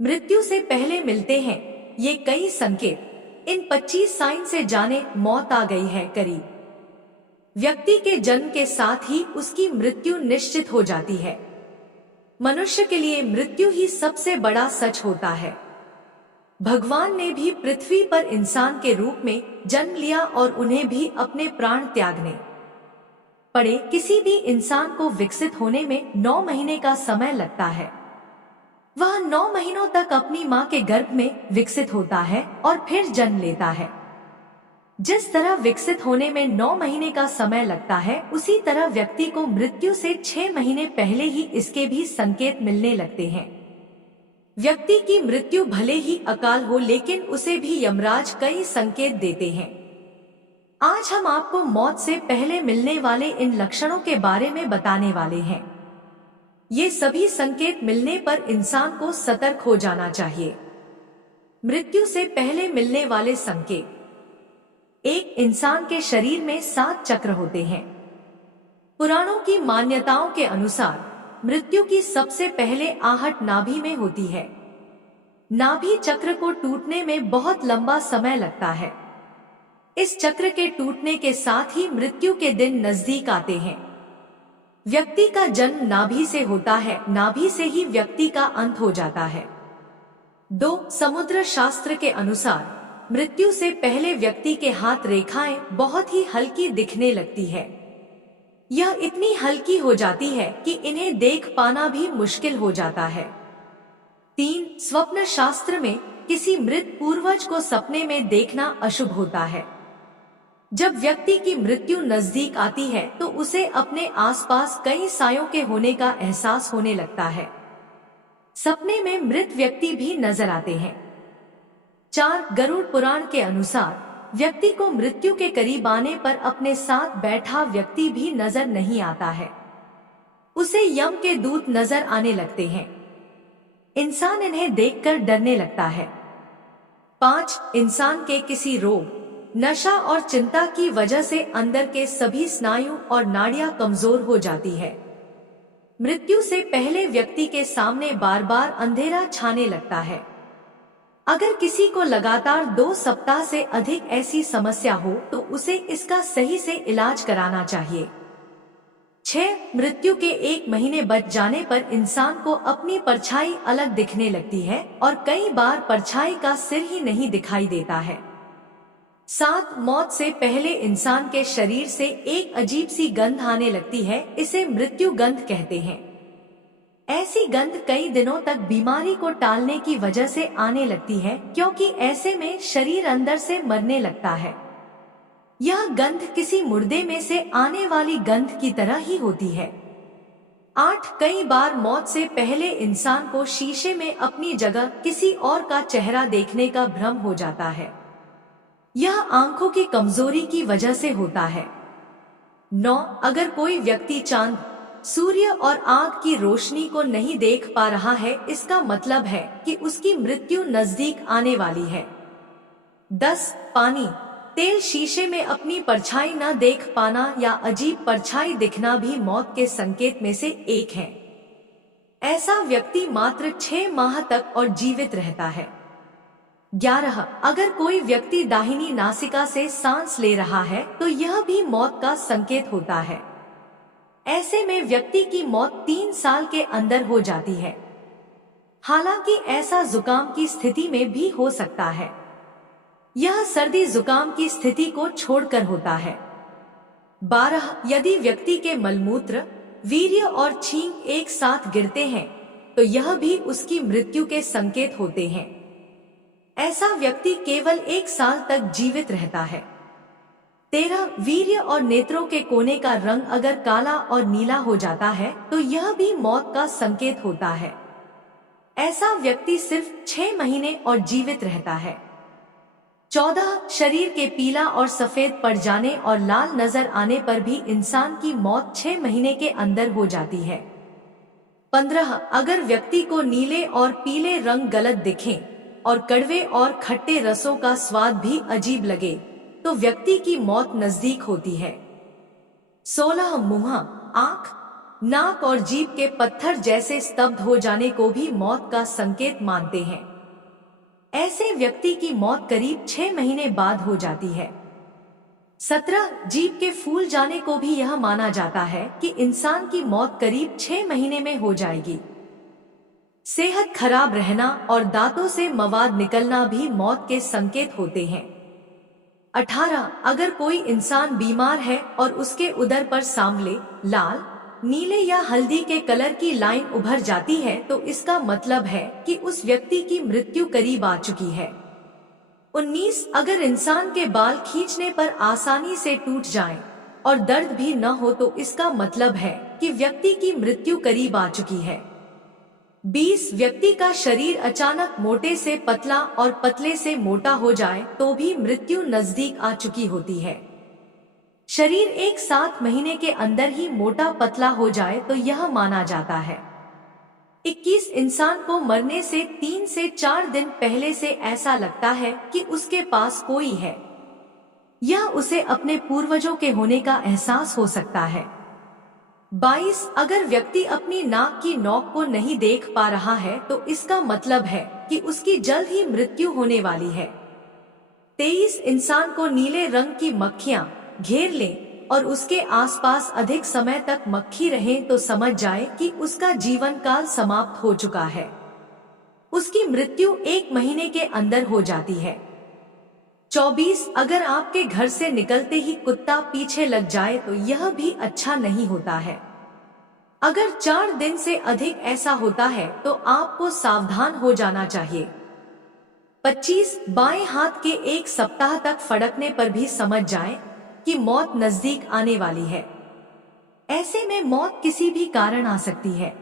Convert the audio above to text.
मृत्यु से पहले मिलते हैं ये कई संकेत। इन 25 साइन से जाने मौत आ गई है करीब। व्यक्ति के जन्म के साथ ही उसकी मृत्यु निश्चित हो जाती है। मनुष्य के लिए मृत्यु ही सबसे बड़ा सच होता है। भगवान ने भी पृथ्वी पर इंसान के रूप में जन्म लिया और उन्हें भी अपने प्राण त्यागने पड़े। किसी भी इंसान को विकसित होने में 9 महीने का समय लगता है। वह 9 महीनों तक अपनी मां के गर्भ में विकसित होता है और फिर जन्म लेता है। जिस तरह विकसित होने में 9 महीने का समय लगता है, उसी तरह व्यक्ति को मृत्यु से 6 महीने पहले ही इसके भी संकेत मिलने लगते हैं। व्यक्ति की मृत्यु भले ही अकाल हो, लेकिन उसे भी यमराज कई संकेत देते हैं। आज हम आपको मौत से पहले मिलने वाले इन लक्षणों के बारे में बताने वाले हैं। ये सभी संकेत मिलने पर इंसान को सतर्क हो जाना चाहिए। मृत्यु से पहले मिलने वाले संकेत। एक, इंसान के शरीर में 7 चक्र होते हैं। पुराणों की मान्यताओं के अनुसार मृत्यु की सबसे पहले आहट नाभि में होती है। नाभि चक्र को टूटने में बहुत लंबा समय लगता है। इस चक्र के टूटने के साथ ही मृत्यु के दिन नजदीक आते हैं। व्यक्ति का जन्म नाभि से होता है, नाभि से ही व्यक्ति का अंत हो जाता है। 2, समुद्र शास्त्र के अनुसार मृत्यु से पहले व्यक्ति के हाथ रेखाएं बहुत ही हल्की दिखने लगती है। यह इतनी हल्की हो जाती है कि इन्हें देख पाना भी मुश्किल हो जाता है। 3, स्वप्न शास्त्र में किसी मृत पूर्वज को सपने में देखना अशुभ होता है। जब व्यक्ति की मृत्यु नजदीक आती है तो उसे अपने आसपास कई सायों के होने का एहसास होने लगता है। सपने में मृत व्यक्ति भी नजर आते हैं। 4, गरुड़ पुराण के अनुसार व्यक्ति को मृत्यु के करीब आने पर अपने साथ बैठा व्यक्ति भी नजर नहीं आता है। उसे यम के दूत नजर आने लगते हैं। इंसान इन्हें देखकर डरने लगता है। 5, इंसान के किसी रोग, नशा और चिंता की वजह से अंदर के सभी स्नायु और नाड़ियां कमजोर हो जाती है। मृत्यु से पहले व्यक्ति के सामने बार बार अंधेरा छाने लगता है। अगर किसी को लगातार 2 सप्ताह से अधिक ऐसी समस्या हो तो उसे इसका सही से इलाज कराना चाहिए। 6, मृत्यु के 1 महीने बच जाने पर इंसान को अपनी परछाई अलग दिखने लगती है और कई बार परछाई का सिर ही नहीं दिखाई देता है। 7, मौत से पहले इंसान के शरीर से एक अजीब सी गंध आने लगती है। इसे मृत्यु गंध कहते हैं। ऐसी गंध कई दिनों तक बीमारी को टालने की वजह से आने लगती है, क्योंकि ऐसे में शरीर अंदर से मरने लगता है। यह गंध किसी मुर्दे में से आने वाली गंध की तरह ही होती है। 8, कई बार मौत से पहले इंसान को शीशे में अपनी जगह किसी और का चेहरा देखने का भ्रम हो जाता है। यह आंखों की कमजोरी की वजह से होता है। 9, अगर कोई व्यक्ति चांद, सूर्य और आग की रोशनी को नहीं देख पा रहा है, इसका मतलब है कि उसकी मृत्यु नजदीक आने वाली है। 10, पानी, तेल, शीशे में अपनी परछाई न देख पाना या अजीब परछाई दिखना भी मौत के संकेत में से एक है। ऐसा व्यक्ति मात्र 6 माह तक और जीवित रहता है। 11, अगर कोई व्यक्ति दाहिनी नासिका से सांस ले रहा है तो यह भी मौत का संकेत होता है। ऐसे में व्यक्ति की मौत 3 साल के अंदर हो जाती है। हालांकि ऐसा जुकाम की स्थिति में भी हो सकता है। यह सर्दी जुकाम की स्थिति को छोड़कर होता है। 12, यदि व्यक्ति के मलमूत्र, वीर्य और छींक एक साथ गिरते हैं तो यह भी उसकी मृत्यु के संकेत होते हैं। ऐसा व्यक्ति केवल 1 साल तक जीवित रहता है। 13, वीर्य और नेत्रों के कोने का रंग अगर काला और नीला हो जाता है तो यह भी मौत का संकेत होता है। ऐसा व्यक्ति सिर्फ 6 महीने और जीवित रहता है। 14, शरीर के पीला और सफेद पड़ जाने और लाल नजर आने पर भी इंसान की मौत 6 महीने के अंदर हो जाती है। 15, अगर व्यक्ति को नीले और पीले रंग गलत दिखें और कड़वे और खट्टे रसों का स्वाद भी अजीब लगे तो व्यक्ति की मौत नजदीक होती है। 16, मुंह, आंख, नाक और जीभ के पत्थर जैसे स्तब्ध हो जाने को भी मौत का संकेत मानते हैं। ऐसे व्यक्ति की मौत करीब 6 महीने बाद हो जाती है। 17 जीभ के फूल जाने को भी यह माना जाता है कि इंसान की मौत करीब 6 महीने में हो जाएगी। सेहत खराब रहना और दांतों से मवाद निकलना भी मौत के संकेत होते हैं। 18 अगर कोई इंसान बीमार है और उसके उदर पर सांवले, लाल, नीले या हल्दी के कलर की लाइन उभर जाती है तो इसका मतलब है कि उस व्यक्ति की मृत्यु करीब आ चुकी है। 19 अगर इंसान के बाल खींचने पर आसानी से टूट जाएं और दर्द भी न हो तो इसका मतलब है कि व्यक्ति की मृत्यु करीब आ चुकी है। 20 व्यक्ति का शरीर अचानक मोटे से पतला और पतले से मोटा हो जाए तो भी मृत्यु नजदीक आ चुकी होती है। शरीर एक 7 महीने के अंदर ही मोटा पतला हो जाए तो यह माना जाता है। 21 इंसान को मरने से 3 से 4 दिन पहले से ऐसा लगता है कि उसके पास कोई है। यह उसे अपने पूर्वजों के होने का एहसास हो सकता है। 22 अगर व्यक्ति अपनी नाक की नोक को नहीं देख पा रहा है तो इसका मतलब है कि उसकी जल्द ही मृत्यु होने वाली है। 23 इंसान को नीले रंग की मक्खियां घेर लें और उसके आसपास अधिक समय तक मक्खी रहे तो समझ जाए कि उसका जीवन काल समाप्त हो चुका है। उसकी मृत्यु 1 महीने के अंदर हो जाती है। 24 अगर आपके घर से निकलते ही कुत्ता पीछे लग जाए तो यह भी अच्छा नहीं होता है। अगर 4 दिन से अधिक ऐसा होता है तो आपको सावधान हो जाना चाहिए। 25 बाएं हाथ के 1 सप्ताह तक फड़कने पर भी समझ जाएं कि मौत नजदीक आने वाली है। ऐसे में मौत किसी भी कारण आ सकती है।